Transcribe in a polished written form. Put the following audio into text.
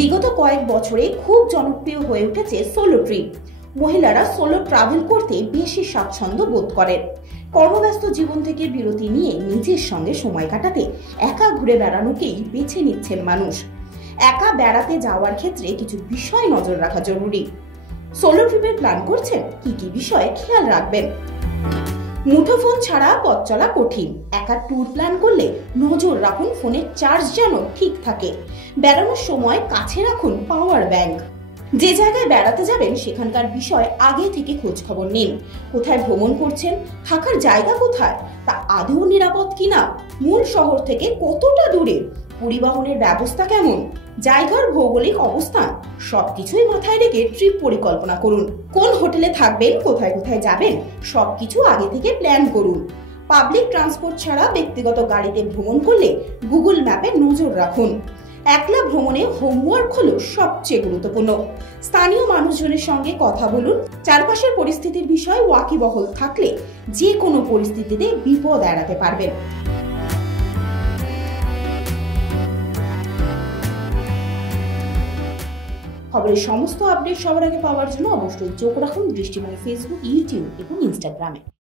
বিগত কয়েক বছরে খুব জনপ্রিয় হয়ে উঠেছে সোলো ট্রিপ। মহিলারা সোলো ট্রাভেল করতে বেশি স্বাচ্ছন্দ্য বোধ করেন। কর্মব্যস্ত জীবন থেকে বিরতি নিয়ে নিজের সঙ্গে সময় কাটাতে একা ঘুরে বেড়ানোকেই বেছে নিচ্ছেন মানুষ। একা বেড়াতে যাওয়ার ক্ষেত্রে কিছু বিষয় নজর রাখা জরুরি। সোলো ট্রিপের প্ল্যান করছেন, কি কি বিষয়ে খেয়াল রাখবেন? মুঠোফোন ছাড়া পথ চলা কঠিন। একা ট্যুর প্ল্যান করলে নজর রাখুন ফোনের চার্জ যেন ঠিক থাকে। বেড়ানোর সময় কাছে রাখুন পাওয়ার ব্যাংক। যে জায়গায় বেড়াতে যাবেন সেখানকার বিষয় আগে থেকে খোঁজ খবর নিন। কোথায় ভ্রমণ করছেন, থাকার জায়গা কোথায়, তা আদৌ নিরাপদ কিনা, মূল শহর থেকে কতটা দূরে, পরিবহনের ব্যবস্থা কেমন, জায়গার ভৌগোলিক অবস্থান সবকিছুই মাথায় রেখে ট্রিপ পরিকল্পনা করুন। কোন হোটেলে থাকবেন, কোথায় কোথায় যাবেন সবকিছু আগে থেকে প্ল্যান করুন। পাবলিক ট্রান্সপোর্ট ছাড়া ব্যক্তিগত গাড়িতে ভ্রমণ করলে গুগল ম্যাপে নজর রাখুন। একলা ভ্রমণে হোমওয়ার্ক হলো সবচেয়ে গুরুত্বপূর্ণ। স্থানীয় মানুষজনের সঙ্গে কথা বলুন। চারপাশের পরিস্থিতির বিষয়ে ওয়াকিবহল থাকলে যে কোনো পরিস্থিতিতে বিপদ এড়াতে পারবেন। খবরের সমস্ত আপডেট সবার আগে পাওয়ার জন্য অবশ্যই চোখ রাখুন দৃষ্টিময় ফেসবুক, ইউটিউব এবং ইনস্টাগ্রামে।